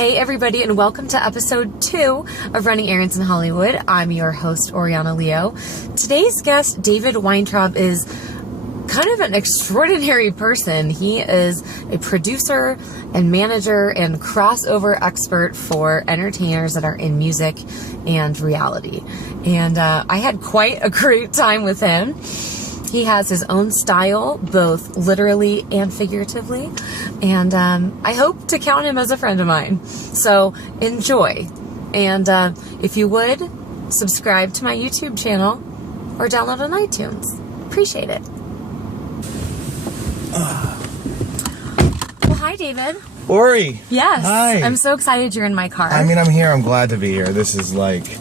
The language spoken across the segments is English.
Hey everybody, and welcome to episode 2 of Running Errands in Hollywood. I'm your host, Oriana Leo. Today's guest, David Weintraub, is kind of an extraordinary person. He is a producer and manager and crossover expert for entertainers that are in music and reality. And I had quite a great time with him. He has his own style, both literally and figuratively, and I hope to count him as a friend of mine. So enjoy, and if you would, subscribe to my YouTube channel or download on iTunes. Appreciate it. Well, hi, David. Ori. Yes. Hi. I'm so excited you're in my car. I mean, I'm here. I'm glad to be here. This is like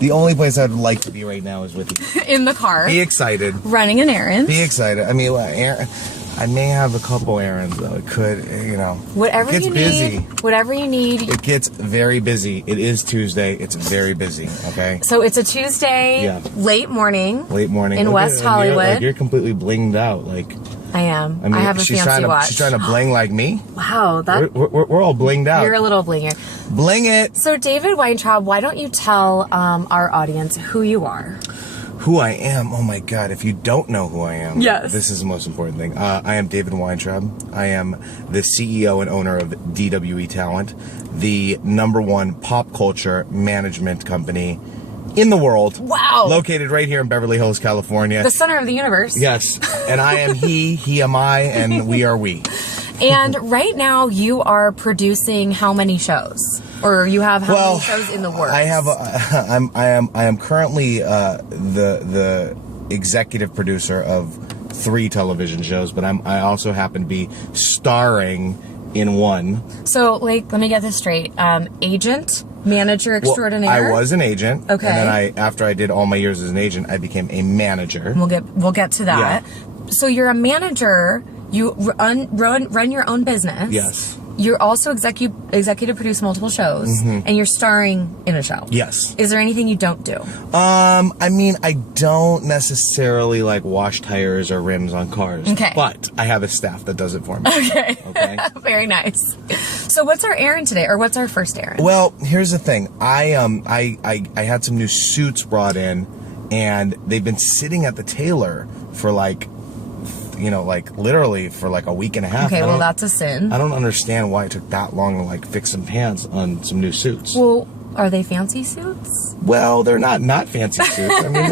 the only place I'd like to be right now is with you. In the car. Be excited. Running an errand. Be excited. I mean, I may have a couple errands though. It could, Whatever it gets you busy. need. Whatever you need. It gets very busy. It is Tuesday. It's very busy. Okay. So it's a Tuesday, Yeah. late morning. Late morning in West Hollywood. You're completely blinged out. Like I am. I mean, I have a fancy watch. She's trying to bling like me. Wow, that We're all blinged out. you're a little blinger. Bling it. So, David Weintraub, why don't you tell our audience who you are? Who I am? Oh my God! If you don't know who I am, Yes. this is the most important thing. I am David Weintraub. I am the CEO and owner of DWE Talent, the #1 pop culture management company in the world. Wow! Located right here in Beverly Hills, California. The center of the universe. Yes, and I am he am I, and we are we. And right now, you are producing how many shows? Or you have how many shows in the works? I have. I am currently the executive producer of 3 television shows, but I also happen to be starring in one. So, let me get this straight. Agent, manager extraordinaire. I was an agent. Okay. And then after I did all my years as an agent, I became a manager. We'll get to that. Yeah. So you're a manager. You run your own business. Yes. You're also executive produce multiple shows, and you're starring in a show. Yes. Is there anything you don't do? I mean, I don't necessarily like wash tires or rims on cars. Okay. But I have a staff that does it for me. Okay. Okay. Very nice. So what's our errand today, or what's our first errand? Well, here's the thing. I had some new suits brought in, and they've been sitting at the tailor for literally for like a week and a half. Okay, well, that's a sin. I don't understand why it took that long to fix some pants on some new suits. Well, are they fancy suits? Well, they're not fancy suits. I mean,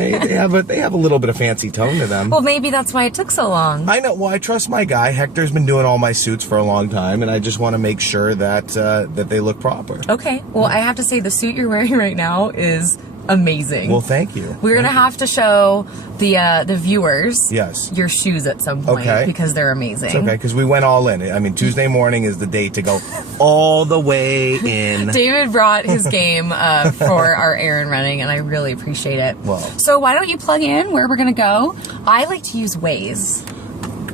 they have a little bit of fancy tone to them. Well, maybe that's why it took so long. I know. Well, I trust my guy. Hector's been doing all my suits for a long time, and I just want to make sure that that they look proper. Okay. Well, I have to say the suit you're wearing right now is amazing. Well, thank you. We're gonna have to show the viewers your shoes at some point, because they're amazing. It's okay, because we went all in. I mean, Tuesday morning is the day to go all the way in. David brought his game for our errand running, and I really appreciate it. Well, so why don't you plug in where we're gonna go? I like to use Waze.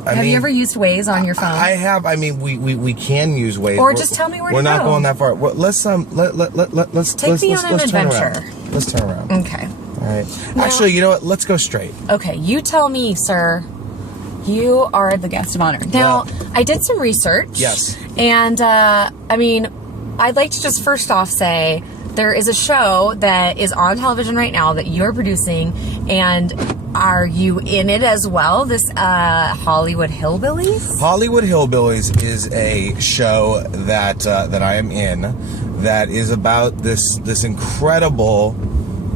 Have you ever used Waze on your phone? I have. I mean, we can use Waze. Or just tell me where to go. We're not going that far. Well, let's take me on an adventure. Let's turn around. Okay. All right. Actually, you know what? Let's go straight. Okay. You tell me, sir. You are the guest of honor. Now, I did some research. Yes. And I mean, I'd like to just first off say there is a show that is on television right now that you're producing, and are you in it as well? This Hollywood Hillbillies? Hollywood Hillbillies is a show that I am in that is about this incredible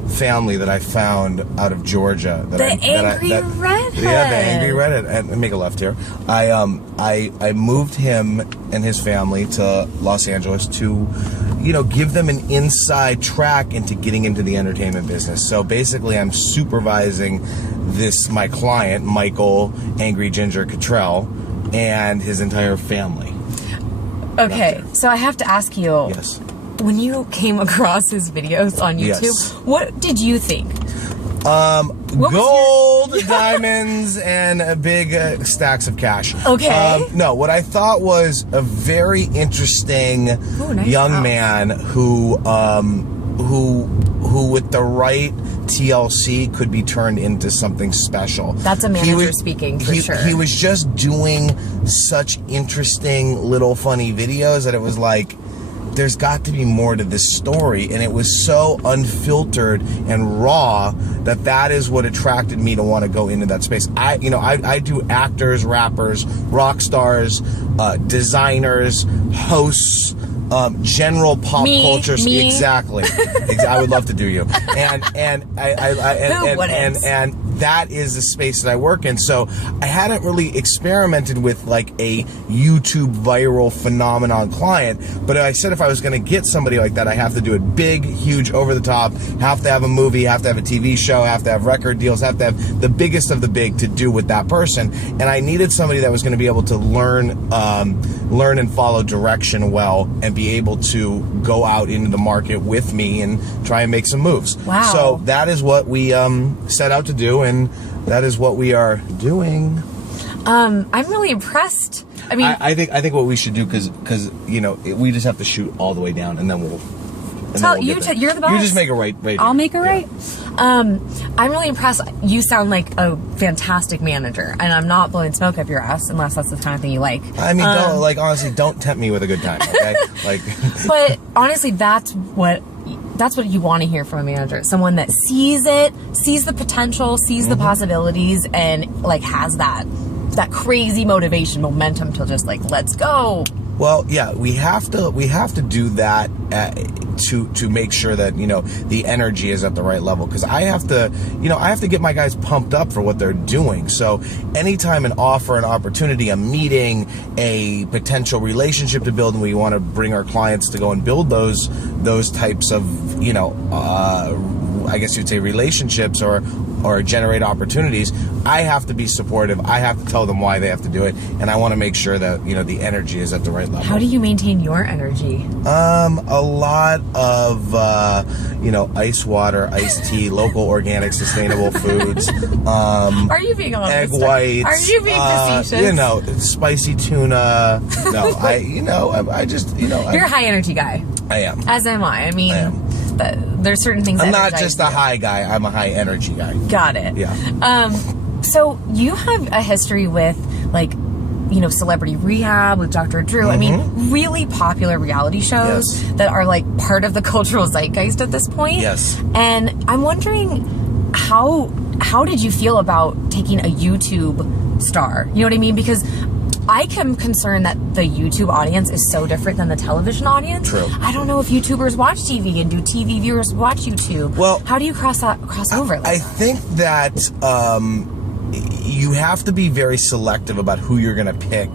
family that I found out of Georgia. The angry redhead. Yeah, the angry redhead. And make a left here. I moved him and his family to Los Angeles to, give them an inside track into getting into the entertainment business. So basically, I'm supervising my client, Michael Angry Ginger Cottrell, and his entire family. Okay, so I have to ask you. Yes. When you came across his videos on YouTube, what did you think? Gold, diamonds, and big stacks of cash. Okay. No, what I thought was a very interesting young man who with the right TLC could be turned into something special. That's a manager speaking, for sure. He was just doing such interesting little funny videos that it was like, there's got to be more to this story. And it was so unfiltered and raw that is what attracted me to want to go into that space. I do actors, rappers, rock stars, designers, hosts, general pop culture. Exactly. I would love to do you. And that is the space that I work in. So I hadn't really experimented with like a YouTube viral phenomenon client, but I said if I was going to get somebody like that, I have to do it big, huge, over the top, have to have a movie, have to have a TV show, have to have record deals, have to have the biggest of the big to do with that person. And I needed somebody that was going to be able to learn and follow direction well and be able to go out into the market with me and try and make some moves. Wow. So that is what we set out to do, and that is what we are doing. I'm really impressed. I mean, I think what we should do, because we just have to shoot all the way down, and then we'll. You're the best. You just make it right. I'll make it right. I'm really impressed. You sound like a fantastic manager, and I'm not blowing smoke up your ass unless that's the kind of thing you like. I mean, honestly, don't tempt me with a good time, okay? But honestly, that's what you want to hear from a manager. Someone that sees the potential, sees the possibilities, and like has that crazy motivation, momentum to just like, let's go. Well, yeah, we have to do that to make sure that the energy is at the right level, because I have to get my guys pumped up for what they're doing. So anytime an offer, an opportunity, a meeting, a potential relationship to build, and we want to bring our clients to go and build those types of I guess you'd say relationships or generate opportunities, I have to be supportive. I have to tell them why they have to do it, and I want to make sure that the energy is at the right level. How do you maintain your energy? A lot of ice water, iced tea, local, organic, sustainable foods. Are you being honest? Egg whites. Are you being facetious? Spicy tuna. No, I just You're a high energy guy. I am. As am I. I mean, there's certain things. I'm not just a high guy. I'm a high energy guy. Got it. Yeah. So you have a history with Celebrity Rehab with Dr. Drew. I mean, really popular reality shows that are like part of the cultural zeitgeist at this point. Yes. And I'm wondering how did you feel about taking a YouTube star? You know what I mean? Because I am concerned that the YouTube audience is so different than the television audience. True. I don't know if YouTubers watch TV and do TV viewers watch YouTube. Well, how do you cross over? I think that you have to be very selective about who you're going to pick,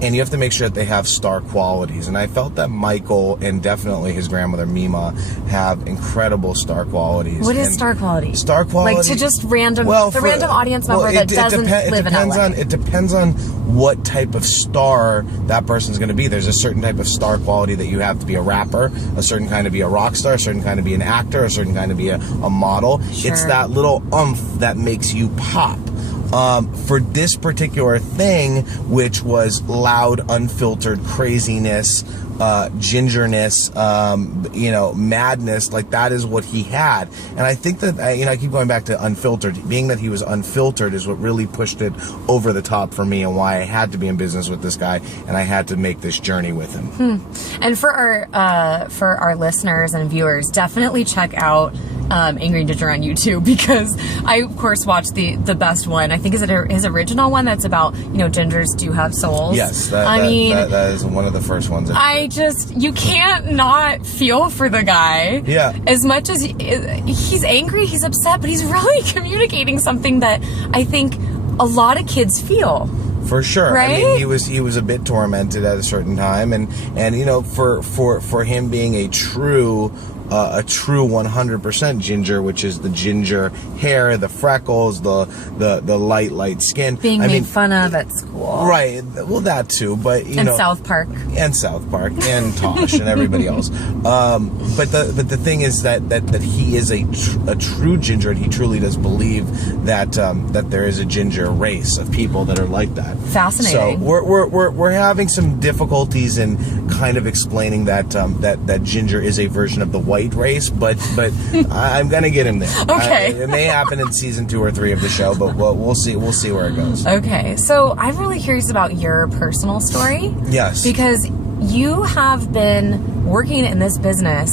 and you have to make sure that they have star qualities. And I felt that Michael and definitely his grandmother Mima have incredible star qualities. What is star quality? Star quality, like to just random audience member that doesn't live in LA. It depends on what type of star that person's going to be. There's a certain type of star quality that you have to be a rapper, a certain kind to be a rock star, a certain kind to be an actor, a certain kind to be a model. Sure. It's that little oomph that makes you pop. For this particular thing, which was loud, unfiltered craziness, gingerness, madness, like that is what he had. And I think that, I keep going back to unfiltered. Being that he was unfiltered is what really pushed it over the top for me, and why I had to be in business with this guy, and I had to make this journey with him. And for our listeners and viewers, definitely check out Angry Ginger on YouTube, because I of course watched the best one. I think is it his original one that's about gingers do have souls. Yes, that is one of the first ones. You can't not feel for the guy. Yeah. As much as he's angry, he's upset, but he's really communicating something that I think a lot of kids feel. For sure. Right? I mean, he was a bit tormented at a certain time, and for him being a true 100% ginger, which is the ginger hair, the freckles, the light skin. Being made fun of at school. Right. Well, that too, but South Park. And South Park and Tosh and everybody else. But the thing is that he is a true ginger, and he truly does believe that there is a ginger race of people that are like that. Fascinating. So we're having some difficulties in kind of explaining that ginger is a version of the white quite race, but I'm gonna get him there. Okay. It may happen in season 2 or 3 of the show, but we'll see where it goes. Okay, so I'm really curious about your personal story. Yes. Because you have been working in this business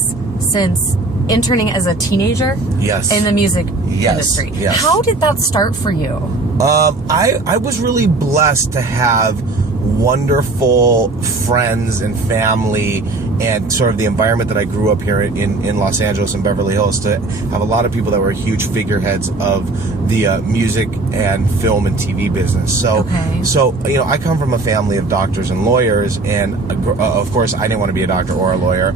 since interning as a teenager. Yes. In the music industry. Yes. How did that start for you? I was really blessed to have wonderful friends and family and sort of the environment that I grew up here in Los Angeles and Beverly Hills, to have a lot of people that were huge figureheads of the music and film and TV business. So, I come from a family of doctors and lawyers, and of course I didn't want to be a doctor or a lawyer.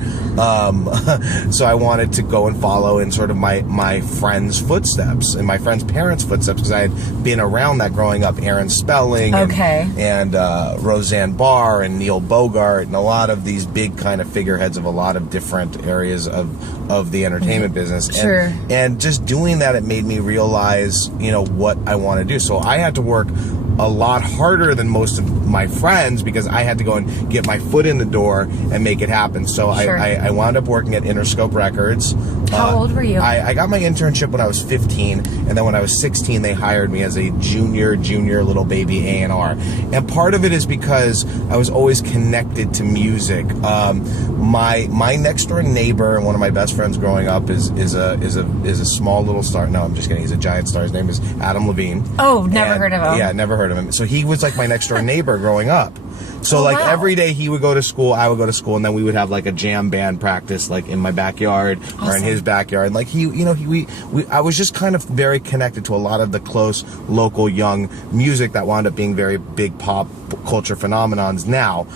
So I wanted to go and follow in sort of my friends' footsteps and my friends' parents' footsteps, because I had been around that growing up. Aaron Spelling and Roseanne Barr and Neil Bogart and a lot of these big kind of figureheads of a lot of different areas of the entertainment business. Sure. And just doing that, it made me realize, what I want to do. So I had to work a lot harder than most of my friends, because I had to go and get my foot in the door and make it happen. So Sure. I wound up working at Interscope Records. How old were you? I got my internship when I was 15, and then when I was 16, they hired me as a junior little baby A&R. And part of it is because I was always connected to music. My next door neighbor and one of my best friends growing up is a small little star. No, I'm just kidding. He's a giant star. His name is Adam Levine. Oh, never heard of him. Yeah, never heard of him. So he was like my next door neighbor growing up. So every day he would go to school, I would go to school, and then we would have like a jam band practice like in my backyard or in his backyard. Like I was just kind of very connected to a lot of the close local young music that wound up being very big pop culture phenomenons now.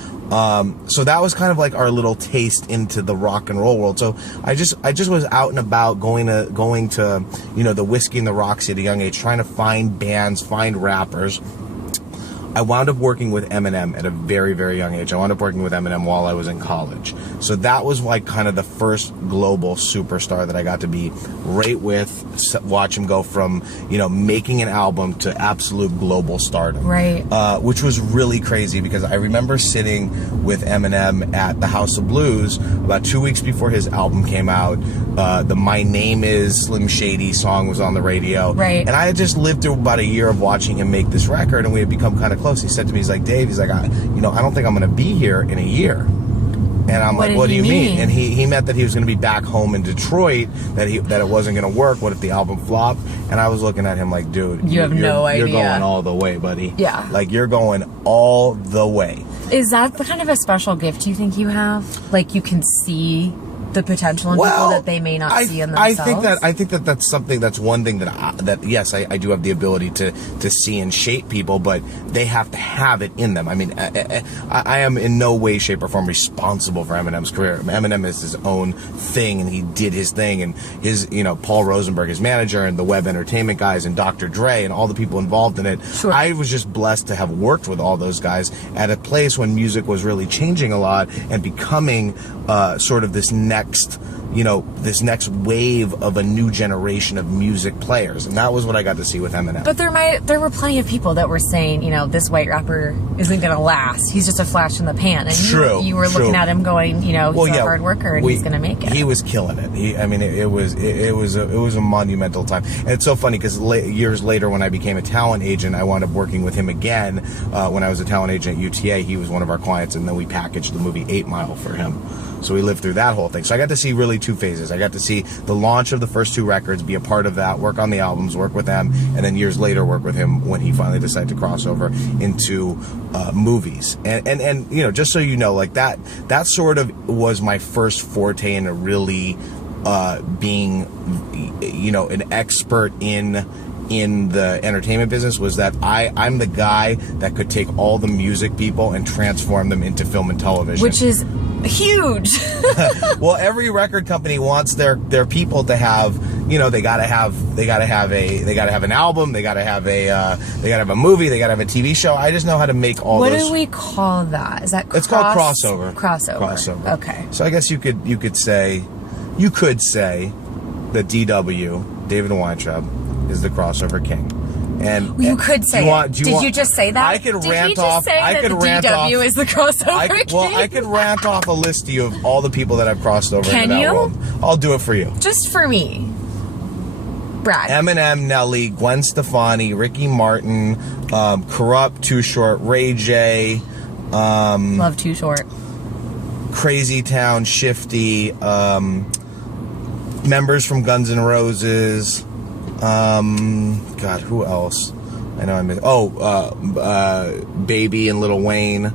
So that was kind of like our little taste into the rock and roll world. So I just was out and about going to the Whiskey and the Roxy at a young age, trying to find bands, find rappers. I wound up working with Eminem at a very, very young age. I wound up working with Eminem while I was in college. So that was like kind of the first global superstar that I got to be right with, watch him go from, making an album to absolute global stardom. Right. Which was really crazy, because I remember sitting with Eminem at the House of Blues about 2 weeks before his album came out. The My Name Is Slim Shady song was on the radio. Right. And I had just lived through about a year of watching him make this record, and we had become kind of close. He said to me, he's like, Dave, he's like, I don't think I'm going to be here in a year. And I'm like, what do you mean? And he meant that he was going to be back home in Detroit, that it wasn't going to work. What if the album flopped? And I was looking at him like, dude, you have no idea. You're going all the way, buddy. Yeah. Like, you're going all the way. Is that the kind of a special gift you think you have? Like, you can see the potential in people that they may not see in themselves? I think that's one thing that yes, I do have the ability to see and shape people, but they have to have it in them. I mean, I am in no way, shape, or form responsible for Eminem's career. Eminem is his own thing, and he did his thing, and his, Paul Rosenberg, his manager, and the Web Entertainment guys, and Dr. Dre, and all the people involved in it. Sure. I was just blessed to have worked with all those guys at a place when music was really changing a lot and becoming sort of this next wave of a new generation of music players, and that was what I got to see with Eminem. But there were plenty of people that were saying, this white rapper isn't going to last. He's just a flash in the pan. And you were looking at him going, he's a hard worker and he's going to make it. He was killing it. It was a monumental time. And it's so funny because years later, when I became a talent agent, I wound up working with him again. When I was a talent agent at UTA, he was one of our clients, and then we packaged the movie 8 Mile for him. So we lived through that whole thing. So I got to see really two phases. I got to see the launch of the first 2 records, be a part of that, work on the albums, work with them, and then years later work with him when he finally decided to cross over into movies. And just so you know, like that sort of was my first forte into really being, an expert in the entertainment business, was that I'm the guy that could take all the music people and transform them into film and television. Which is huge. Well, every record company wants their people to have, they gotta have an album, they gotta have a movie, they gotta have a TV show. I just know how to make all those. What do we call that? Is that it's called crossover. Crossover. Okay. So I guess you could say that DW, David Weintraub, is the crossover king. And you could say Did you just say that? I could Did rant you just off. say I that could the rant DW off. is the crossover Well, king? I could rant off a list to you of all the people that I've crossed over into that world. I'll do it for you. Just for me. Brad. Eminem, Nelly, Gwen Stefani, Ricky Martin, Corrupt, Too Short, Ray J. Love Too Short. Crazy Town, Shifty, members from Guns N' Roses. God, who else? I know I missed. Baby and Lil Wayne.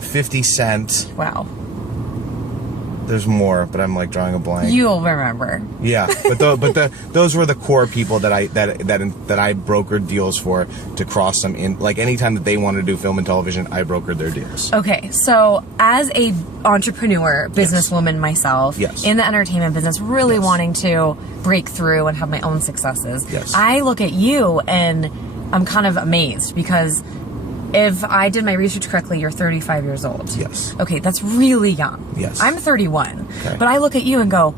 50 Cent. Wow. There's more, but I'm like drawing a blank. You'll remember. Yeah, but those were the core people that I brokered deals for to cross them in. Like anytime that they wanted to do film and television, I brokered their deals. Okay, so as a entrepreneur, businesswoman myself, in the entertainment business, really wanting to break through and have my own successes, I look at you and I'm kind of amazed because if I did my research correctly, you're 35 years old. Yes. Okay, that's really young. Yes. I'm 31. Okay. But I look at you and go,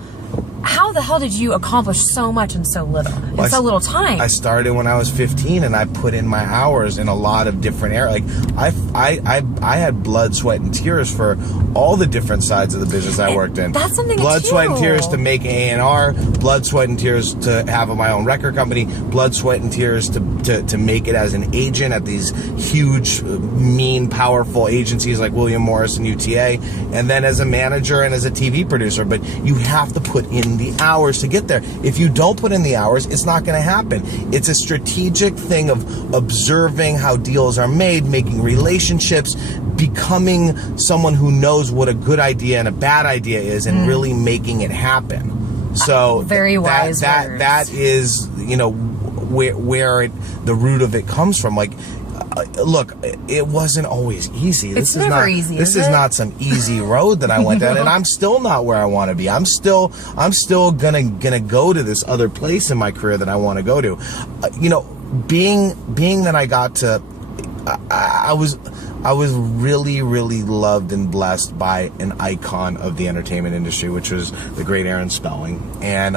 how the hell did you accomplish so much in so little, so little time? I started when I was 15, and I put in my hours in a lot of different areas. Like I had blood, sweat, and tears for all the different sides of the business I worked in. That's something. Blood, sweat, and tears to make A&R. Blood, sweat, and tears to have my own record company. Blood, sweat, and tears to make it as an agent at these huge, mean, powerful agencies like William Morris and UTA, and then as a manager and as a TV producer. But you have to put in the hours to get there. If you don't put in the hours, it's not going to happen. It's a strategic thing of observing how deals are made, making relationships, becoming someone who knows what a good idea and a bad idea is, and really making it happen. So very wise words. That is, where the root of it comes from. Like, look, it wasn't always easy. It's never easy. This is not some easy road that I went down, and I'm still not where I want to be. I'm still gonna go to this other place in my career that I want to go to. Being that I got to, I was really, really loved and blessed by an icon of the entertainment industry, which was the great Aaron Spelling. And,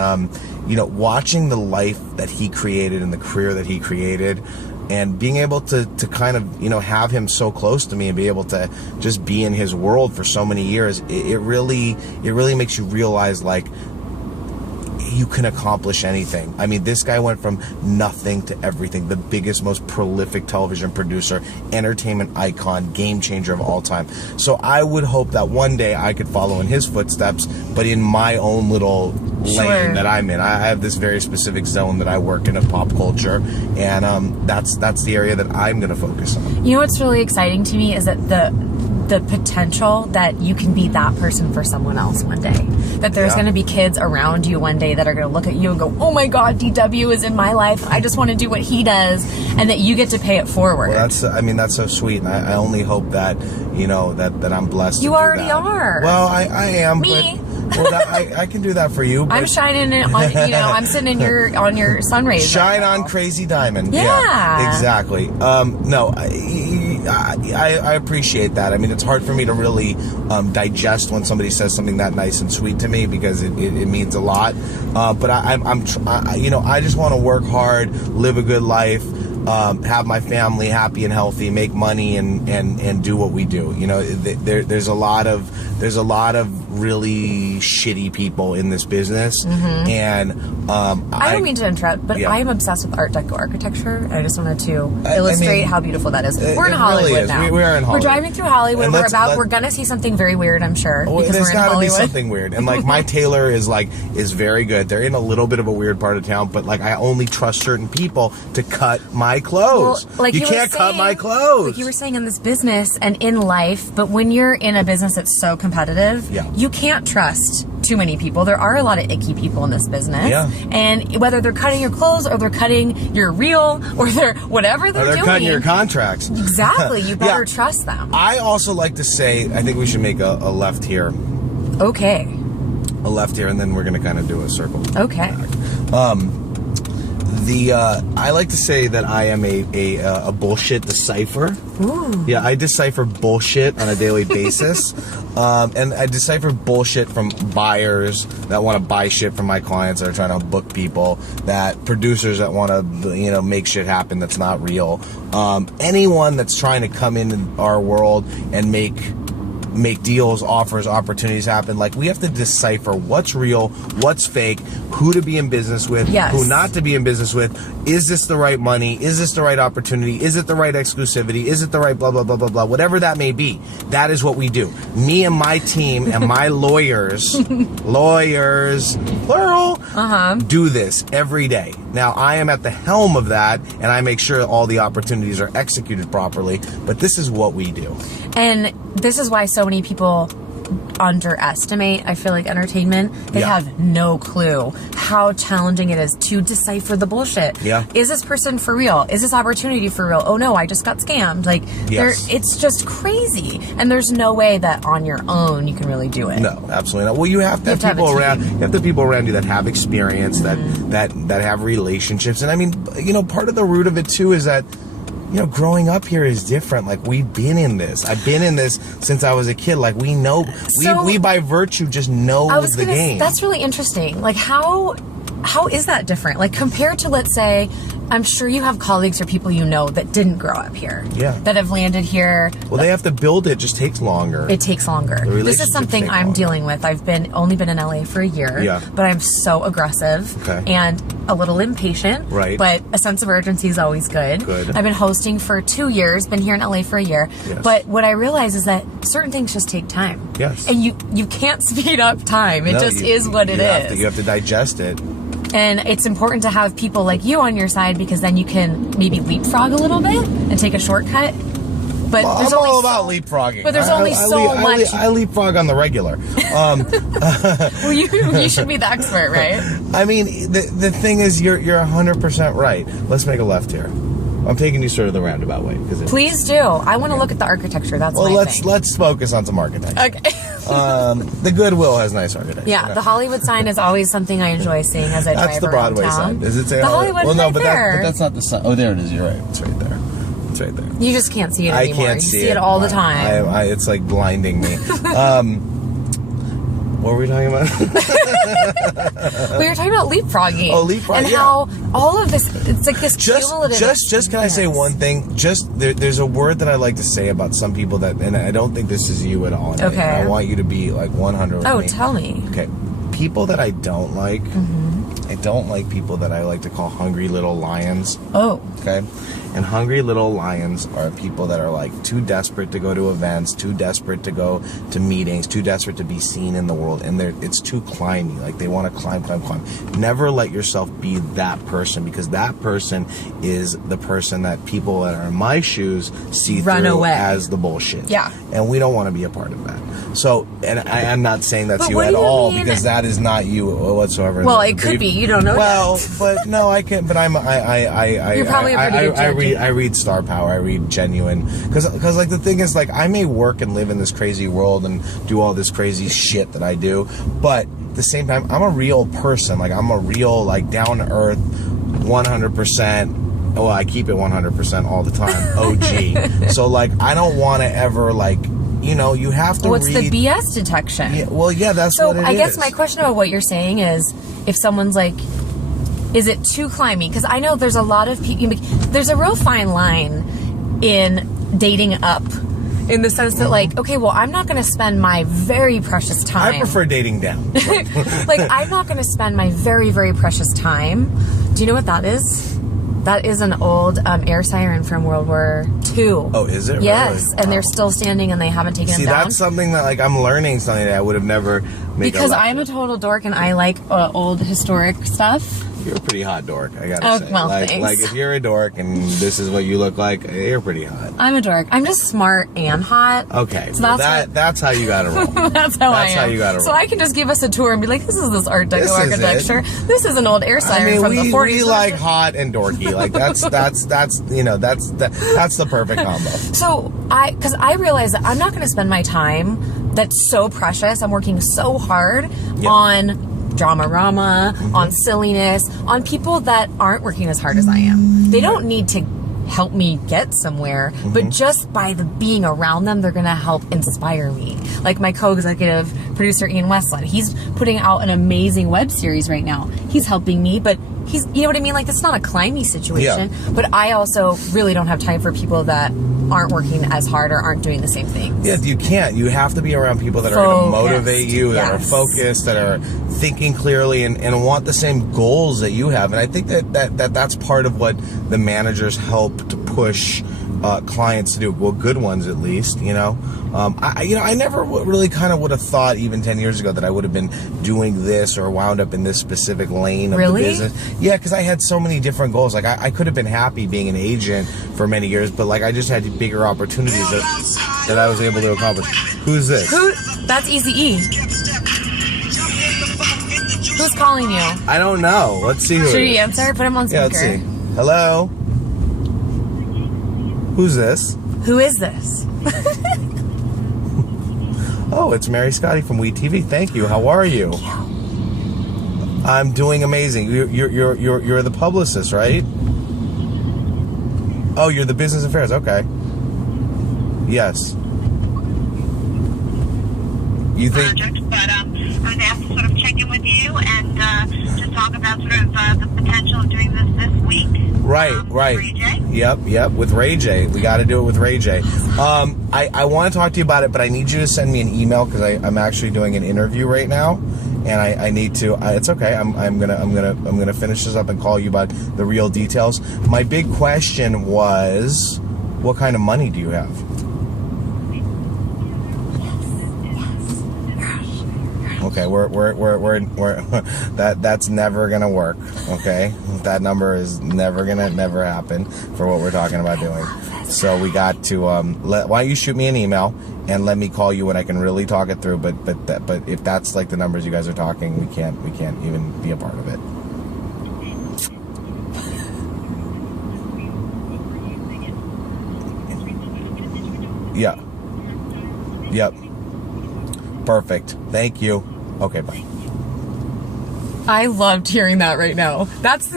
watching the life that he created and the career that he created, and being able to kind of, have him so close to me and be able to just be in his world for so many years, it really makes you realize, like, you can accomplish anything. I mean, this guy went from nothing to everything. The biggest, most prolific television producer, entertainment icon, game changer of all time. So I would hope that one day I could follow in his footsteps, but in my own little lane that I'm in. I have this very specific zone that I work in of pop culture, and that's the area that I'm going to focus on. You know what's really exciting to me is that the potential that you can be that person for someone else one day. That there's going to be kids around you one day that are going to look at you and go, oh my God, DW is in my life. I just want to do what he does. And that you get to pay it forward. Well, that's so sweet. And I only hope that, that I'm blessed. You already are. Well, I am. Me. But, I can do that for you. I'm shining it on, I'm sitting on your sun rays. Shine on Crazy Diamond. Yeah. Exactly. No, I appreciate that. I mean, it's hard for me to really digest when somebody says something that nice and sweet to me, because it means a lot. But I just want to work hard, live a good life, have my family happy and healthy, make money, and do what we do. There's a lot of really shitty people in this business, and I don't mean to interrupt, but I am obsessed with Art Deco architecture, and I just wanted to illustrate how beautiful that is. We're in Hollywood really now. We are in Hollywood. We're driving through Hollywood. We're gonna see something very weird, I'm sure. Well, because there's we're in Hollywood. Be something weird, and like my tailor is very good. They're in a little bit of a weird part of town, but like I only trust certain people to cut my clothes. Well, you can't cut my clothes. Like you were saying, in this business and in life, but when you're in a business that's so competitive, you can't trust too many people. There are a lot of icky people in this business. Yeah. And whether they're cutting your clothes or they're cutting your reel or they're whatever they're doing. They're cutting your contracts. Exactly. You better trust them. I also like to say, I think we should make a left here. Okay. A left here, and then we're going to kind of do a circle. Okay. I like to say that I am a bullshit decipher. Ooh. Yeah, I decipher bullshit on a daily basis. And I decipher bullshit from buyers that want to buy shit from my clients that are trying to book people, that producers that want to, make shit happen that's not real. Anyone that's trying to come in our world and make deals, offers, opportunities happen. Like, we have to decipher what's real, what's fake, who to be in business with, yes, who not to be in business with. Is this the right money? Is this the right opportunity? Is it the right exclusivity? Is it the right blah, blah, blah, blah, blah, whatever that may be. That is what we do. Me and my team and my lawyers, plural, do this every day. Now, I am at the helm of that, and I make sure all the opportunities are executed properly, but this is what we do. And this is why so many people underestimate, I feel like, entertainment. They have no clue how challenging it is to decipher the bullshit. Yeah. Is this person for real? Is this opportunity for real? Oh no, I just got scammed. Like, it's just crazy. And there's no way that on your own you can really do it. No, absolutely not. Well, you have to have people around. You have the people around you that have experience, that have relationships. And I mean, part of the root of it too is that, growing up here is different. Like, we've been in this. I've been in this since I was a kid. Like, we know, we by virtue just know the game. That's really interesting. Like, how is that different? Like, compared to, let's say, I'm sure you have colleagues or people that didn't grow up here. Yeah. That have landed here. Well, they have to build it. It just takes longer. It takes longer. This is something I'm dealing with. I've only been in LA for a year. Yeah. But I'm so aggressive and a little impatient. Right. But a sense of urgency is always good. I've been hosting for 2 years, been here in LA for a year. Yes. But what I realize is that certain things just take time. Yes. And you can't speed up time. It is what it is. You have to digest it. And it's important to have people like you on your side, because then you can maybe leapfrog a little bit and take a shortcut. But I'm all about leapfrogging. But there's only so much. I leapfrog on the regular. Well, you should be the expert, right? I mean, the thing is, you're 100% right. Let's make a left here. I'm taking you sort of the roundabout way. Please do. I want to look at the architecture. That's my thing. Let's focus on some architecture. Okay. The Goodwill has nice architecture. Yeah, the Hollywood sign is always something I enjoy seeing as I drive around town. That's the Broadway sign. Does it say the Hollywood? Well, no, but there. that's not the sign. Oh, there it is. You're right. It's right there. It's right there. You just can't see it anymore. I can't see it. You see it all the time. It's like blinding me. What were we talking about? We were talking about leapfrogging. Oh, leapfrogging. And how all of this, it's like this cumulative. Just can I say one thing? There's a word that I like to say about some people that, and I don't think this is you at all. And okay. I want you to be like 100 with me. Oh, tell me. Okay. People that I don't like, I don't like people that I like to call hungry little lions. Oh. Okay. And hungry little lions are people that are like too desperate to go to events, too desperate to go to meetings, too desperate to be seen in the world, and it's too climby. Like, they want to climb. Never let yourself be that person, because that person is the person that people that are in my shoes see through as the bullshit. Yeah. And we don't want to be a part of that. So, and I am not saying that's you at all, because that is not you whatsoever. Well, it could be. You don't know. Well, but no, I can't. But You're probably a pretty good judge. I read Star Power. I read Genuine, because like the thing is, like, I may work and live in this crazy world and do all this crazy shit that I do, but at the same time, I'm a real person. Like, I'm a real, like, down to earth, 100%. Well, I keep it 100% all the time. OG. So, like, I don't want to ever, like, you have to What's the BS detection? Yeah, well, yeah, that's what it is. So I guess my question about what you're saying is, if someone's like, is it too climby? Because I know there's a lot of people, there's a real fine line in dating up, in the sense that, like, okay, well, I'm not going to spend my very precious time. I prefer dating down. Like, I'm not going to spend my very, very precious time. Do you know what that is? That is an old air siren from World War II. Oh, is it? Yes, really? And they're still standing, and they haven't taken them down. See, that's something that, like, I'm learning something that I would have never made. Because I'm a total dork, and I like old historic stuff. You're a pretty hot dork, I gotta say. Well, like, thanks. Like, if you're a dork and this is what you look like, you're pretty hot. I'm a dork. I'm just smart and hot. Okay, so that's how you gotta roll. That's how I am. That's how you gotta roll. So I can just give us a tour and be like, this is this Art Deco architecture. This is an old air siren from the 40s. We like hot and dorky. Like, that's the perfect combo. So because I realize that I'm not going to spend my time that's so precious. I'm working so hard on drama-rama, on silliness, on people that aren't working as hard as I am. They don't need to help me get somewhere, but just by the being around them, they're gonna help inspire me. Like my co-executive producer Ian Westland, he's putting out an amazing web series right now. He's helping me, but he's, you know what I mean? Like, it's not a climby situation, but I also really don't have time for people that aren't working as hard or aren't doing the same things. Yeah, you can't. You have to be around people that are going to motivate you, that are focused, that are thinking clearly, and want the same goals that you have. And I think that's part of what the managers help to push clients to do. Well, good ones at least, you know. I never really kind of would have thought even 10 years ago that I would have been doing this or wound up in this specific lane of the business. Yeah, because I had so many different goals. Like, I could have been happy being an agent for many years, but like I just had bigger opportunities that I was able to accomplish. Who's this? That's Eazy-E. Who's calling you? I don't know. Let's see who Should it we is. answer? Put him on speaker. Yeah, let's see. Hello? Who's this? Who is this? Oh, it's Mary Scotty from We TV. Thank you. How are you? I'm doing amazing. You're the publicist, right? Oh, you're the business affairs. Okay. Yes. You think? Project, but I was asked to sort of check in with you and to talk about sort of the potential of doing this week. Right. Ray J. Yep, with Ray J. We got to do it with Ray J. I want to talk to you about it, but I need you to send me an email because I'm actually doing an interview right now, and I need to. It's okay. I'm gonna finish this up and call you about the real details. My big question was, what kind of money do you have? Okay, we're that's never gonna work. Okay, that number is never happen for what we're talking about doing. So we got to why don't you shoot me an email and let me call you when I can really talk it through. But if that's like the numbers you guys are talking, we can't even be a part of it. Yeah. Yep. Perfect. Thank you. Okay, bye. I loved hearing that right now.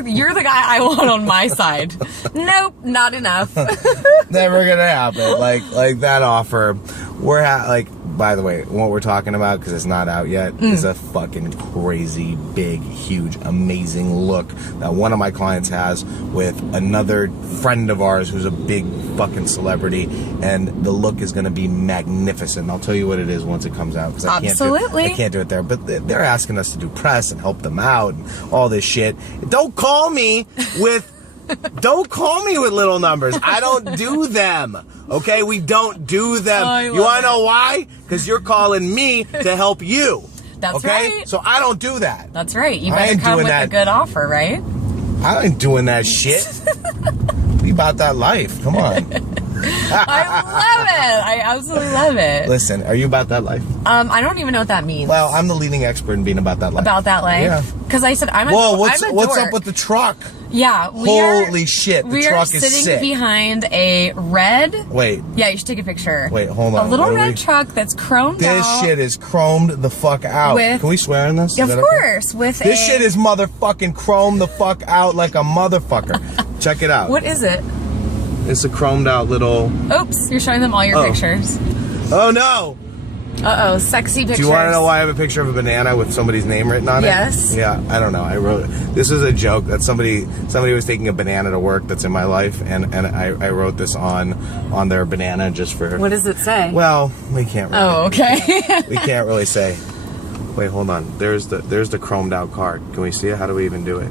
You're the guy I want on my side. Nope, not enough. Never gonna happen. Like that offer. By the way, what we're talking about, because it's not out yet, is a fucking crazy, big, huge, amazing look that one of my clients has with another friend of ours who's a big fucking celebrity, and the look is going to be magnificent. I'll tell you what it is once it comes out, because I can't do it there. But they're asking us to do press and help them out and all this shit. Don't call me with little numbers. I don't do them. Okay, we don't do them. You want to know why? Because you're calling me to help you. That's right. So I don't do that. That's right. You better come with a good offer, right? I ain't doing that shit. Be about that life. Come on. I love it. I absolutely love it. Listen, are you about that life? I don't even know what that means. Well, I'm the leading expert in being about that life. About that life? Yeah. Because I said I'm a what's dork. up with the truck? Yeah. Holy shit, the truck is sick. We are sitting behind a red... Wait. Yeah, you should take a picture. Wait, hold on. A little red truck that's chromed out. This shit is chromed the fuck out. Can we swear on this? Of course. Okay? This shit is motherfucking chromed the fuck out like a motherfucker. Check it out. What is it? It's a chromed out little... Oops, you're showing them all your pictures. Oh, no! Uh-oh, sexy pictures. Do you want to know why I have a picture of a banana with somebody's name written on it? Yes. Yeah, I don't know. I wrote it. This is a joke that somebody was taking a banana to work that's in my life, and I wrote this on their banana just for... What does it say? Well, we can't really... Oh, okay. We can't really say. Wait, hold on. There's the chromed out card. Can we see it? How do we even do it?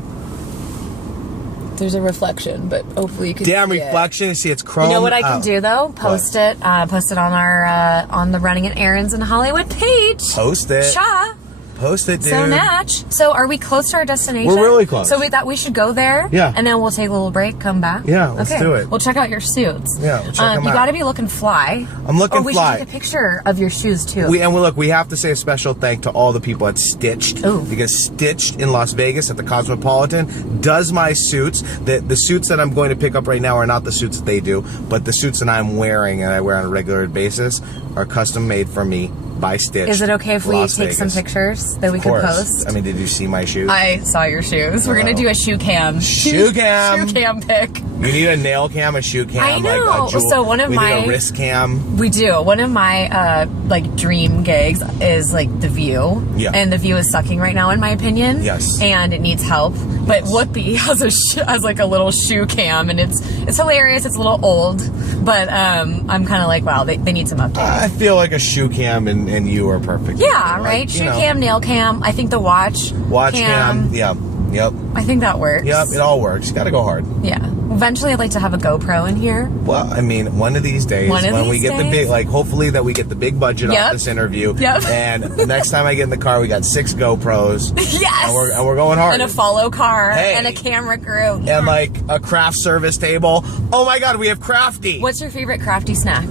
There's a reflection, but hopefully you can Damn see reflection. It. See, it's chromed. You know what I can do though? Post it on our on the Running and Errands in Hollywood page. Post it. Cha. Post it, dude. So natch. So are we close to our destination? We're really close. So we thought we should go there. Yeah. And then we'll take a little break, come back. Yeah, let's do it. We'll check out your suits. Yeah, we'll check them out. You got to be looking fly. I'm looking we fly. should take a picture of your shoes too. We have to say a special thank to all the people at Stitched. Ooh. Because Stitched in Las Vegas at the Cosmopolitan does my suits. The suits that I'm going to pick up right now are not the suits that they do, but the suits that I'm wearing and I wear on a regular basis are custom made for me by Stitch. Is it okay if we Las take Vegas. some pictures that we Of can course. post? I mean, did you see my shoes? I saw your shoes. We're going to do a shoe cam. Shoe cam. Shoe cam pic. You need a nail cam, a shoe cam, I know. like a jewel. So one of we my- need a wrist cam. We do. One of my like dream gigs is like The View. Yeah. And The View is sucking right now, in my opinion. Yes. And it needs help. But Whoopi has like a little shoe cam, and it's hilarious. It's a little old, but I'm kind of like, wow, they need some updates. I feel like a shoe cam and you are perfect. Yeah, Like, right. you Shoe know, cam, nail cam. I think the watch cam. Yeah. Yep. I think that works. Yep. It all works. You got to go hard. Yeah. Eventually, I'd like to have a GoPro in here. Well, I mean, one of these days, One of when we these get the days? big, like, hopefully that we get the big budget Yep. off this interview. Yep. And the next time I get in the car, we got 6 GoPros. Yes. And we're going hard. And a follow car. Hey. And a camera crew. And like a craft service table. Oh my God, we have Crafty. What's your favorite crafty snack?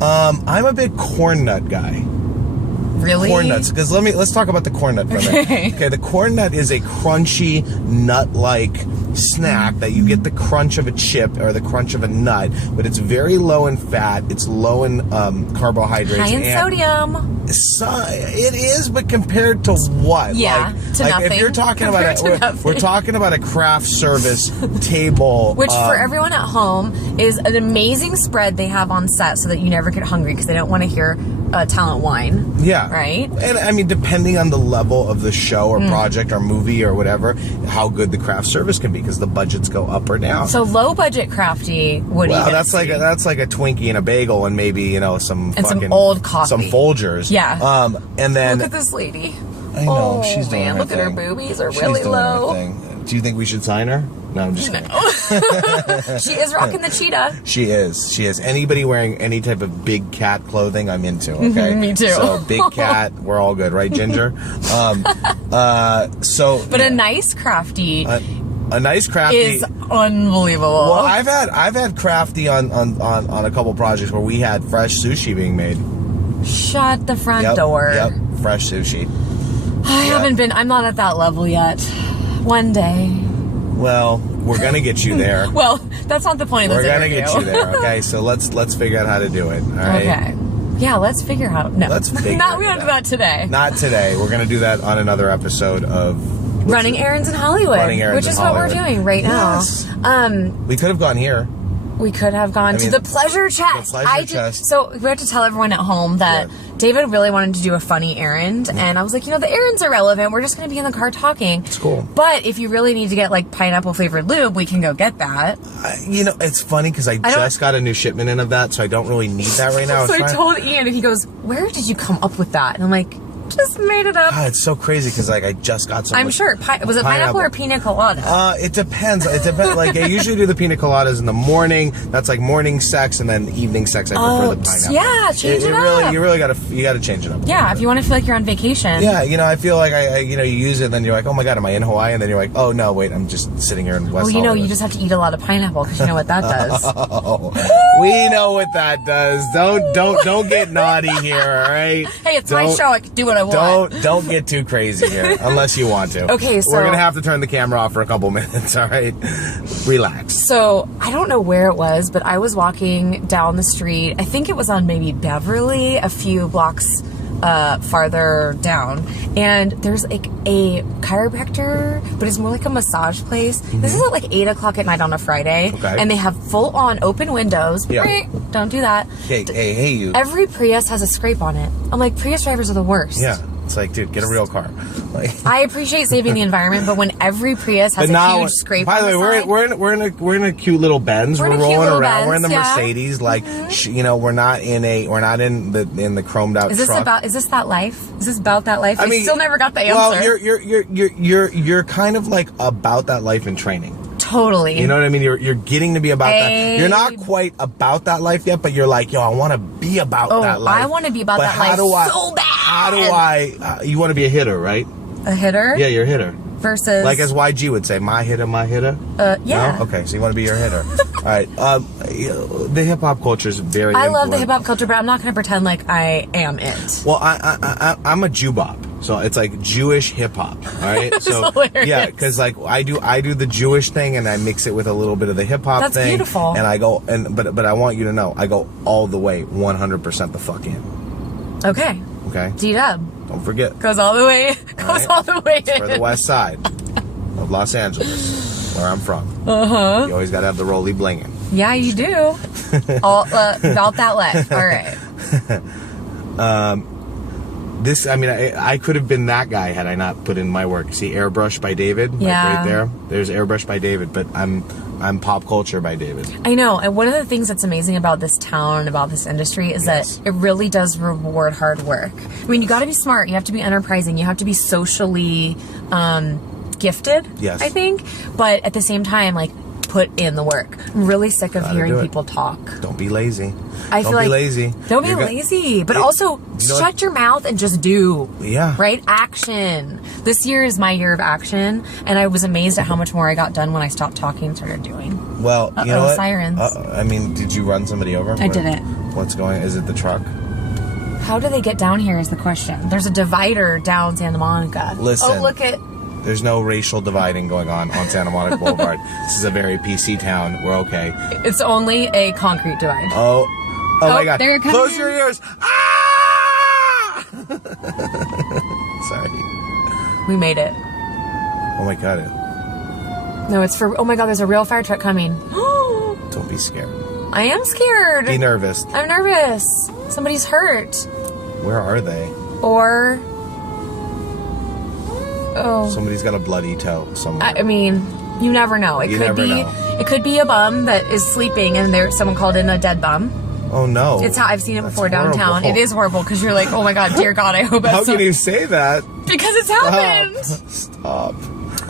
I'm a big corn nut guy. Really? Corn nuts, because let's talk about the corn nut for a minute. Okay, the corn nut is a crunchy nut-like snack that you get the crunch of a chip or the crunch of a nut, but it's very low in fat. It's low in carbohydrates. High in and sodium. it is, but compared to what? Yeah, to If nothing. you're talking about Compared to we're nothing. talking about a craft service table, Which for everyone at home is an amazing spread they have on set so that you never get hungry because they don't want to hear talent whine. Yeah. Right? And I mean, depending on the level of the show or project or movie or whatever, how good the craft service can be, because the budgets go up or down. So low budget crafty, what do you Well, get that's to like see? that's like a Twinkie and a bagel and maybe some And some fucking old coffee. some Folgers. Yeah. And then Look at this lady. I know Oh, she's doing man, her look at her thing. boobies are She's really doing her low. thing. Do you think we should sign her? No, I'm just kidding. She is rocking the cheetah. She is. Anybody wearing any type of big cat clothing, I'm into. Okay, Me too. So big cat, we're all good, right, Ginger? But a nice crafty a nice crafty is unbelievable. Well, I've had crafty on a couple projects where we had fresh sushi being made. Shut the front door. Yep, fresh sushi. I haven't been, I'm not at that level yet. One day. Well, we're gonna get you there. Well, that's not the point of We're this gonna interview. get you there. Okay, so let's figure out how to do it. All right. Okay. Yeah, let's figure out. No. Let's figure Not, we it don't do out. that today. Not today. We're gonna do that on another episode of Running errands in Hollywood. Running errands which in is what we're Hollywood. doing right Yes. now. We could have gone here. We could have gone I mean, to the pleasure chest. the pleasure chest. So we have to tell everyone at home that David really wanted to do a funny errand, and I was like, the errands are relevant. We're just going to be in the car talking. It's cool. But if you really need to get like pineapple flavored lube, we can go get that. It's funny because I just got a new shipment in of that, so I don't really need that right now. So I It's fine. told Ian, and he goes, "Where did you come up with that?" And I'm like, "Just made it up." God, it's so crazy because I just got some. I'm sure. Was it pineapple or pina colada? It depends. It depends. Like I usually do the pina coladas in the morning. That's like morning sex, and then evening sex. I prefer the pineapple. Yeah, change it Really, up. you really gotta change it up. Yeah, if you want to feel like you're on vacation. Yeah, I feel like you use it, and then you're like, oh my God, am I in Hawaii? And then you're like, oh no, wait, I'm just sitting here in West Well, Hollywood. you just have to eat a lot of pineapple because you know what that does. Oh, we know what that does. Don't get naughty here, all right? Hey, it's my show. I can do what I want. Don't get too crazy here, unless you want to. Okay, so we're gonna have to turn the camera off for a couple minutes. All right, relax. So I don't know where it was, but I was walking down the street. I think it was on maybe Beverly, a few blocks farther down, and there's like a chiropractor, but it's more like a massage place. This is at like 8 o'clock at night on a Friday, Okay. and they have full on open windows. Yeah. Don't do that. Hey, you. Every Prius has a scrape on it. I'm like, Prius drivers are the worst. Yeah, it's like, dude, get a real car. Like, I appreciate saving the environment, but when every Prius has a huge scrape by the on way, the side, we're in a cute little Benz. We're We're in a cute rolling little around. Benz, We're in the yeah. Mercedes. Like, we're not in the chromed out Is this truck. is this that life? Is this about that life? I still never got the answer. Well, you're kind of like about that life in training. Totally. You know what I mean? You're getting to be about that. You're not quite about that life yet, but you're like, I want to be about that life. I want to be about that life so bad. How do I? You want to be a hitter, right? A hitter? Yeah, you're a hitter. Versus Like as YG would say, my hitter, my hitter. yeah. No? Okay, so you want to be your hitter. All right. The hip hop culture is very. I love the influential. hip hop culture, but I'm not going to pretend like I am it. Well, I'm a Jew-bop, so it's like Jewish hip hop. All right, so hilarious. yeah, because like I do the Jewish thing, and I mix it with a little bit of the hip hop That's thing. beautiful. And I go but I want you to know, I go all the way, 100% the fuck in. Okay. Okay. D-Dub. Don't forget. Goes all the way. All the way For the in. west side of Los Angeles, where I'm from. Uh-huh. You always got to have the rolly blinging. Yeah, you do. About that left. All right. I could have been that guy had I not put in my work. See Airbrush by David? Yeah. Like right there. There's Airbrush by David, but I'm pop culture by David. I know. And one of the things that's amazing about this town, about this industry, is Yes. that it really does reward hard work. I mean, you got to be smart. You have to be enterprising. You have to be socially gifted, Yes. I think. But at the same time, like, put in the work. I'm really sick of Gotta hearing do it. people talk. Don't be lazy. I feel Don't be like lazy. Don't be You're lazy, but It- also you know shut what? your mouth and just do. Yeah. Right? Action. This year is my year of action, and I was amazed at how much more I got done when I stopped talking and started doing. Well, you know Uh-oh, what? sirens. Did you run somebody over? I didn't. What's going? Is it the truck? How do they get down here is the question. There's a divider down Santa Monica. Listen. Oh, look at... There's no racial dividing going on Santa Monica Boulevard. This is a very PC town. We're okay. It's only a concrete divide. Oh my God! they're coming Close in. your ears! Ah! Sorry. We made it. Oh my God! No, it's for... Oh my God, there's a real fire truck coming. Don't be scared. I am scared. Be nervous. I'm nervous. Somebody's hurt. Where are they? Or... Oh... Somebody's got a bloody toe somewhere. I mean, you never know. It You could never be know. It could be a bum that is sleeping and someone called in a dead bum. Oh no! It's how I've seen it That's before downtown. horrible. It is horrible because you're like, oh my God, dear God, I hope that's How can you say that? because it's happened. Stop.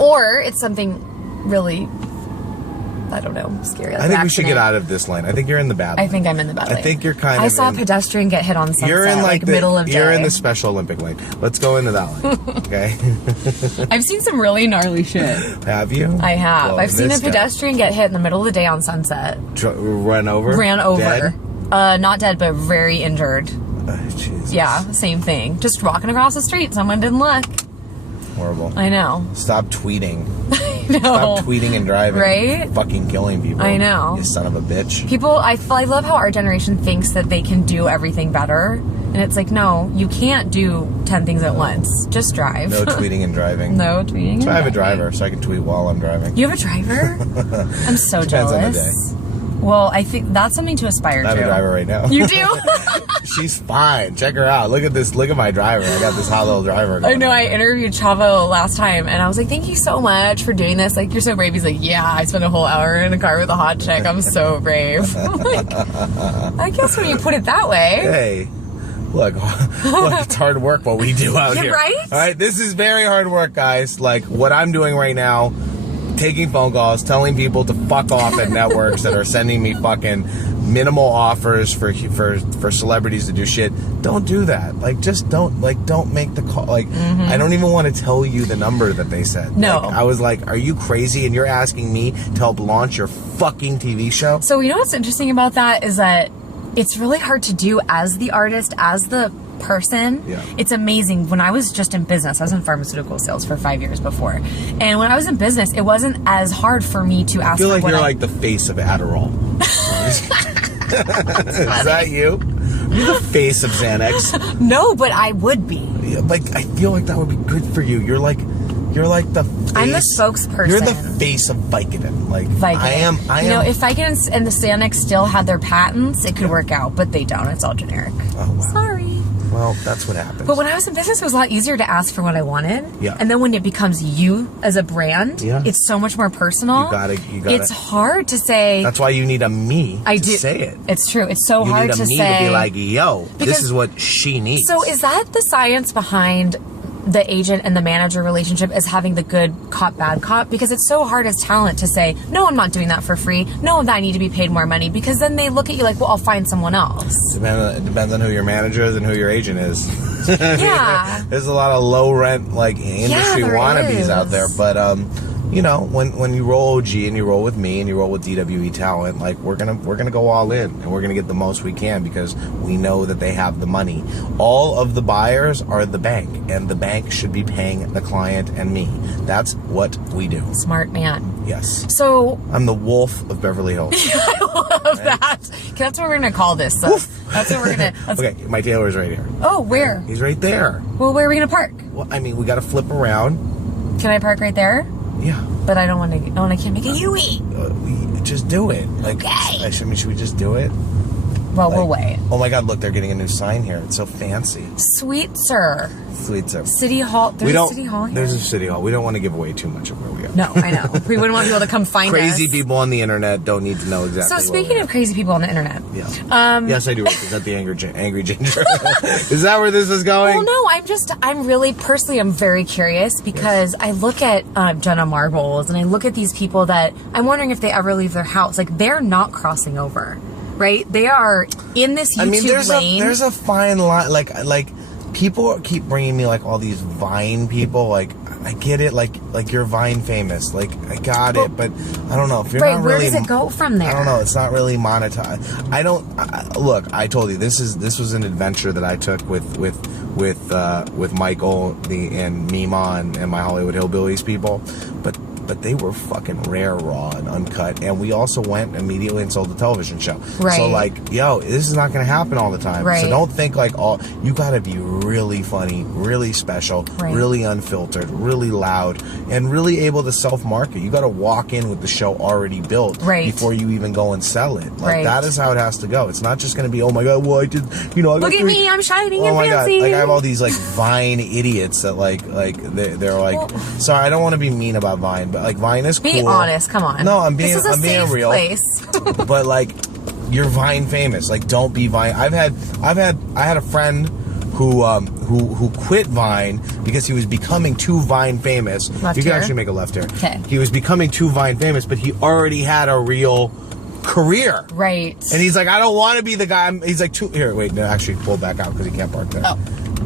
Or it's something really, I don't know, scary. Like I think an we should get accident. out of this lane. I think you're in the bad lane. I think I'm in the bad lane. I think you're kind I of saw in- a pedestrian get hit on Sunset, You're in like the middle of day. You're in the Special Olympic lane. Let's go into that lane. Okay. I've seen some really gnarly shit. Have you? I have. Well, I've seen a this guy pedestrian get hit in the middle of the day on Sunset. Run over. Ran over. Dead? Not dead, but very injured. Jesus. Yeah, same thing. Just walking across the street. Someone didn't look. Horrible. I know. Stop tweeting. No. Stop tweeting and driving. Right? Fucking killing people. I know. You son of a bitch. People, I love how our generation thinks that they can do everything better. And it's like, no, you can't do 10 things at once. Just drive. No tweeting and driving. No tweeting. So I have a and driving. driver, so I can tweet while I'm driving. You have a driver? I'm so Depends on the jealous. Well, I think that's something to aspire I have to. a driver right now. You do? She's fine. Check her out. Look at this. Look at my driver. I got this hot little driver. I going know, on. I interviewed Chavo last time, and I was like, thank you so much for doing this. Like, you're so brave. He's like, yeah, I spent a whole hour in a car with a hot chick. I'm so brave. I'm like, I guess when you put it that way. Hey, look, it's hard work what we do out Yeah, here. right? All right, this is very hard work, guys. Like what I'm doing right now, taking phone calls, telling people to fuck off at networks that are sending me fucking minimal offers for celebrities to do shit. Don't do that. Like, just don't make the call. Like, I don't even want to tell you the number that they said. No. Like, I was like, are you crazy? And you're asking me to help launch your fucking TV show? So, you know what's interesting about that is that it's really hard to do as the artist, as the person. Yeah. It's amazing. When I was just in business, I was in pharmaceutical sales for 5 years before. And when I was in business, it wasn't as hard for me to ask I feel for like what you're like the face of Adderall. Is that you? You're the face of Xanax. No, but I would be. Yeah, like, I feel like that would be good for you. You're like the face. I'm the spokesperson. You're the face of Vicodin. Like, Vicodin. I am. You know, if Vicodin and the Xanax still had their patents, it could work out, but they don't. It's all generic. Oh, wow. Sorry. Well, that's what happens. But when I was in business, it was a lot easier to ask for what I wanted. Yeah. And then when it becomes you as a brand, Yeah. it's so much more personal. You gotta. It's hard to say. That's why you need a me I to do say it. It's true. It's so You hard need a to me say. to be like, yo, this Because- is what she needs. So is that the science behind the agent and the manager relationship, is having the good cop, bad cop? Because it's so hard as talent to say, no, I'm not doing that for free. No, I need to be paid more money. Because then they look at you like, well, I'll find someone else. It depends on who your manager is and who your agent is. Yeah. There's a lot of low rent like industry there wannabes is. out there, but you know, when you roll OG and you roll with me and you roll with DWE talent, like we're gonna go all in and we're gonna get the most we can because we know that they have the money. All of the buyers are the bank, and the bank should be paying the client and me. That's what we do. Smart man. Yes. So I'm the wolf of Beverly Hills. I love that. That's what we're gonna call this. So that's what we're gonna. Okay, my Taylor's right here. Oh, where? He's right there. Well, where are we gonna park? Well, I mean, we got to flip around. Can I park right there? Yeah. But I don't want to. Oh, and I can't make a U-E. Just do it. Like, Okay. should we just do it? Well, we'll wait. Oh my God! Look, they're getting a new sign here. It's so fancy. Sweet sir. Sweet sir. City Hall. There's a City Hall here. There's a City Hall. We don't want to give away too much of where we are. No, I know. We wouldn't want people to come find us. Crazy people on the internet don't need to know exactly. So speaking of crazy people on the internet. Yeah. Yes, I do represent the angry ginger. Is that where this is going? Well, no, I'm really, personally, I'm very curious because I look at Jenna Marbles and I look at these people that I'm wondering if they ever leave their house. Like, they're not crossing over, right? They are in this YouTube lane. There's a fine line. Like people keep bringing me like all these Vine people. Like, I get it. Like you're Vine famous. Like, I got it, but I don't know if you're not really. Where does it go from there? I don't know. It's not really monetized. Look, I told you this was an adventure that I took with Michael and Mima and my Hollywood Hillbillies people, but they were fucking rare, raw, and uncut. And we also went immediately and sold the television show. Right. So, like, yo, this is not going to happen all the time. Right. So don't think like you got to be really funny, really special, right. really unfiltered, really loud, and really able to self-market. You got to walk in with the show already built before you even go and sell it. Like, that is how it has to go. It's not just going to be, oh my God, well, I did, I look at me, I'm shining and fancy. God. Like, I have all these like Vine idiots that they're like, sorry, I don't want to be mean about Vine, but like Vine is cool. Be honest, come on. No, I'm being safe real. Place. But like, you're Vine famous. Like, don't be Vine. I had a friend who quit Vine because he was becoming too Vine famous. You can actually make a left here. Okay. He was becoming too Vine famous, but he already had a real career. Right. And he's like, I don't want to be the guy. He's like, actually pull back out because he can't park there. Oh.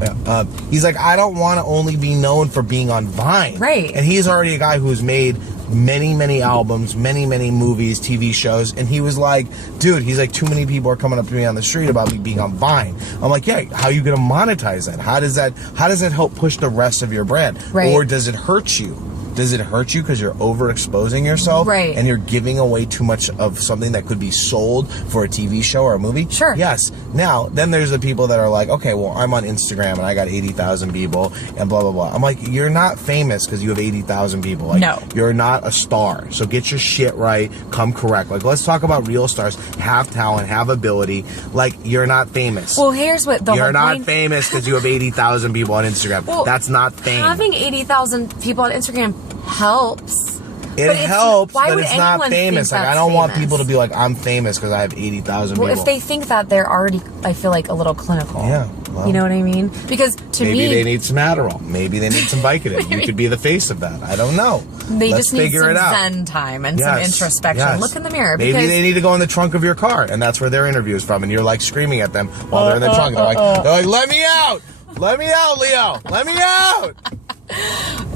Yeah. He's like, I don't want to only be known for being on Vine. Right. And he's already a guy who's made many, many albums, many, many movies, TV shows. And he was like, dude, he's like, too many people are coming up to me on the street about me being on Vine. I'm like, yeah, how are you going to monetize that? How does that help push the rest of your brand? Right. Or does it hurt you? Does it hurt you because you're overexposing yourself? Right. And you're giving away too much of something that could be sold for a TV show or a movie? Sure. Yes. Now, then there's the people that are like, okay, well, I'm on Instagram and I got 80,000 people and blah, blah, blah. I'm like, you're not famous because you have 80,000 people. Like, no. You're not a star. So get your shit right. Come correct. Like, let's talk about real stars. Have talent, have ability. Like, you're not famous. Well, here's what the You're not famous because you have 80,000 people on Instagram. Well, that's not fame. Having 80,000 people on Instagram helps. It helps, but it's not famous. Like, I don't want famous? people to be like, I'm famous because I have 80,000 people. Well, if they think that, they're already, I feel like, a little clinical. Yeah. Well, you know what I mean? Because to me... Maybe they need some Adderall. Maybe they need some Vicodin. You could be the face of that. I don't know. Let's just need figure some it out. Zen time and some introspection. Yes. Look in the mirror. Maybe they need to go in the trunk of your car, and that's where their interview is from, and you're like screaming at them while they're in the trunk. They're like, let me out! Let me out, Leo! Let me out!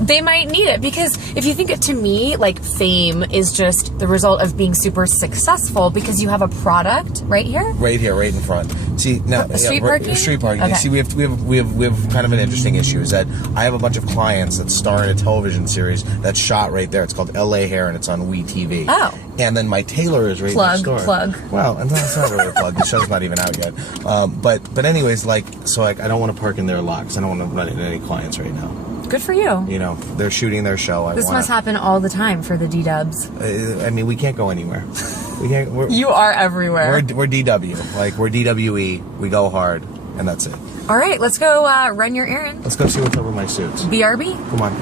They might need it because if you think it, to me, like, fame is just the result of being super successful because you have a product right here. Right here, right in front. See now, street parking. Street parking. Okay. See, we have kind of an interesting issue. Is that I have a bunch of clients that star in a television series that's shot right there. It's called L.A. Hair, and it's on WeTV. Oh. And then my tailor is right next door. Plug. Well, it's not really a plug. The show's not even out yet. But anyways, I don't want to park in their lot because I don't want to run into any clients right now. Good for you. You know, they're shooting their show. This must happen all the time for the D-dubs. I mean, we can't go anywhere. You are everywhere. We're DW. Like, we're DWE. We go hard, and that's it. All right, let's go run your errand. Let's go see what's up with my suits. BRB? Come on.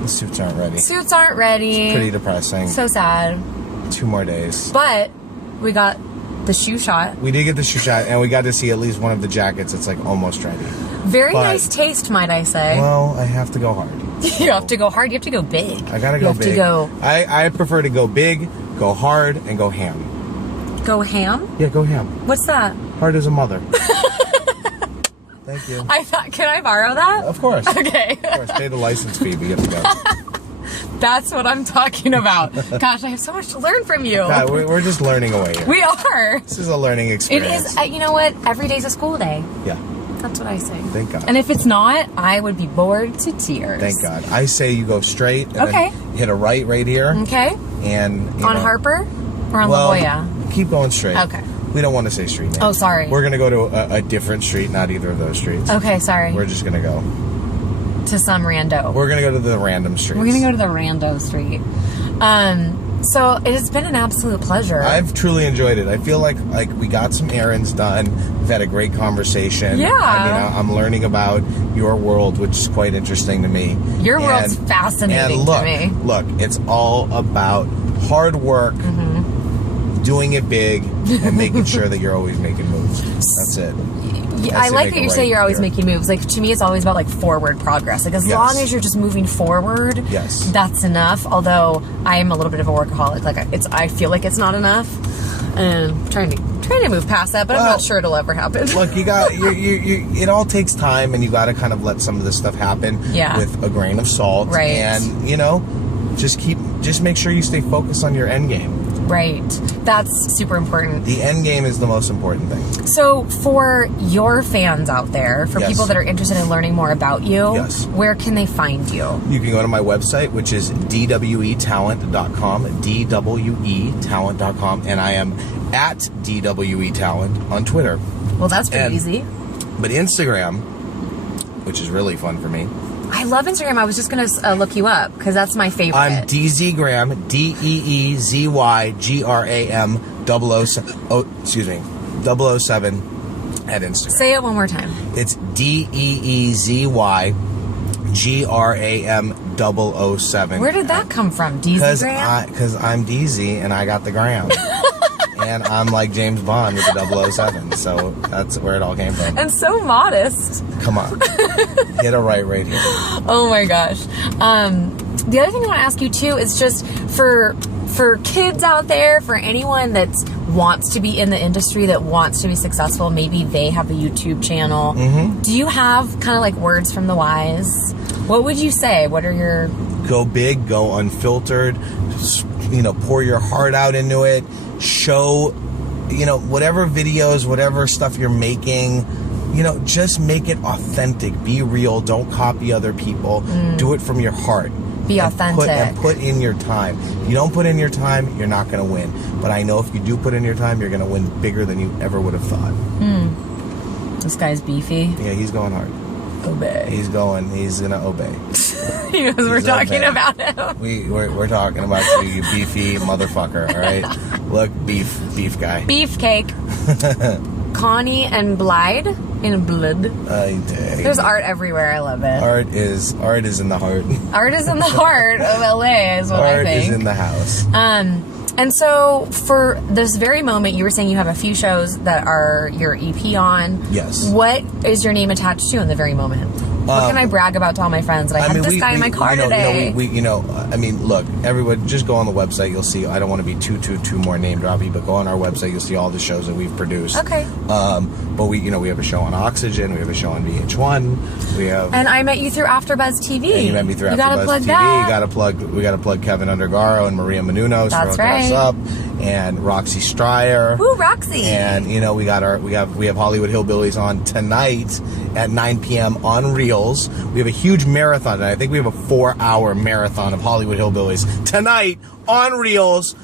The suits aren't ready. Suits aren't ready. It's pretty depressing. So sad. 2 more days. But we got the shoe shot. We did get the shoe shot, and we got to see at least one of the jackets that's like almost ready. Very nice taste, might I say. Well, I have to go hard. You have to go hard. You have to go big. I gotta go big. I prefer to go big, go hard, and go ham. Go ham? Yeah, go ham. What's that? Hard as a mother. Thank you. I thought, can I borrow that? Of course. Okay. Of course. Pay the license fee. We get to go. That's what I'm talking about. Gosh, I have so much to learn from you. God, we're just learning away here. We are. This is a learning experience. It is. You know what? Every day's a school day. Yeah. That's what I say. Thank God. And if it's not, I would be bored to tears. Thank God. I say you go straight and Okay. then hit a right here. Okay. And On Harper or on La Jolla? Keep going straight. Okay. We don't want to say street names. Oh, sorry. We're going to go to a different street, not either of those streets. Okay, sorry. We're just going to go. To some rando. We're going to go to the random streets. We're going to go to the rando street. So it has been an absolute pleasure. I've truly enjoyed it. I feel like we got some errands done. We've had a great conversation. Yeah. I mean, I'm learning about your world, which is quite interesting to me. Your world's fascinating to me. Look, it's all about hard work, doing it big, and making sure that you're always making moves. That's it. Yeah, I like that you say you're always making moves. Like, to me, it's always about, like, forward progress. Like, as long as you're just moving forward, that's enough. Although, I am a little bit of a workaholic. Like, I feel like it's not enough. And I'm trying to move past that, but I'm not sure it'll ever happen. Look, you got, it all takes time, and you got to kind of let some of this stuff happen with a grain of salt. Right. And, just make sure you stay focused on your end game. Right. That's super important. The end game is the most important thing. So for your fans out there, for people that are interested in learning more about you, where can they find you? You can go to my website, which is dwetalent.com, dwetalent.com, and I am at dwetalent on Twitter. Well, that's pretty easy. But Instagram, which is really fun for me. I love Instagram. I was just going to look you up because that's my favorite. I'm DZgram, DEEZYGRAM 007 at Instagram. Say it one more time. It's DEEZYGRAM 007. Where did that come from? DZgram? Because I'm DZ and I got the gram. And I'm like James Bond with the 007. So that's where it all came from. And so modest. Come on. Get it right here. Oh my gosh. The other thing I want to ask you too is just for kids out there, for anyone that wants to be in the industry, that wants to be successful, maybe they have a YouTube channel. Do you have kind of like words from the wise? What would you say? What are your... Go big, go unfiltered, pour your heart out into it. Show, whatever videos, whatever stuff you're making, just make it authentic. Be real. Don't copy other people. Do it from your heart. Be authentic. And put in your time. If you don't put in your time, you're not going to win. But I know if you do put in your time, you're going to win bigger than you ever would have thought. This guy's beefy. Yeah, he's going hard. Obey. He's going to obey. He knows we're talking about him. We're talking about you beefy motherfucker, all right? Look, beef guy. Beefcake. Connie and Blyde in blood. There's art everywhere. I love it. Art is in the heart. Art is in the heart of LA is what I think. Art is in the house. And so for this very moment, you were saying you have a few shows that are your EP on. Yes. What is your name attached to in the very moment? What can I brag about to all my friends? That I had this guy in my car today. Look, everyone, just go on the website. You'll see. I don't want to be too more name droppy, but go on our website. You'll see all the shows that we've produced. Okay. But we have a show on Oxygen. We have a show on VH1. We have. And I met you through AfterBuzz TV. And you met me through AfterBuzz TV. We got to plug Kevin Undergaro and Maria Menounos for hooking us up, and Roxy Stryer. Woo, Roxy! And we have Hollywood Hillbillies on tonight at 9 p.m. on Reels. We have a huge marathon tonight. I think we have a 4-hour marathon of Hollywood Hillbillies tonight on Reels.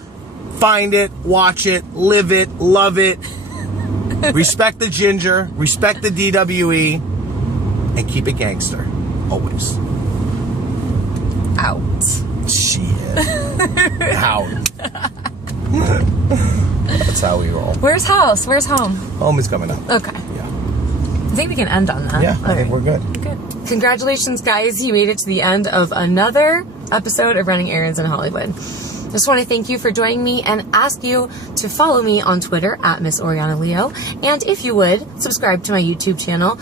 Find it, watch it, live it, love it. Respect the ginger, respect the DWE, and keep it gangster. Always. Out. Shit. Out. That's how we roll. Where's house? Where's home? Home is coming up. Okay. Yeah. I think we can end on that. Yeah, I think we're good. Good. Congratulations, guys. You made it to the end of another episode of Running Errands in Hollywood. Just want to thank you for joining me and ask you to follow me on Twitter at Miss Oriana Leo. And if you would, subscribe to my YouTube channel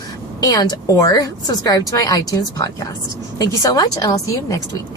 or subscribe to my iTunes podcast. Thank you so much, and I'll see you next week.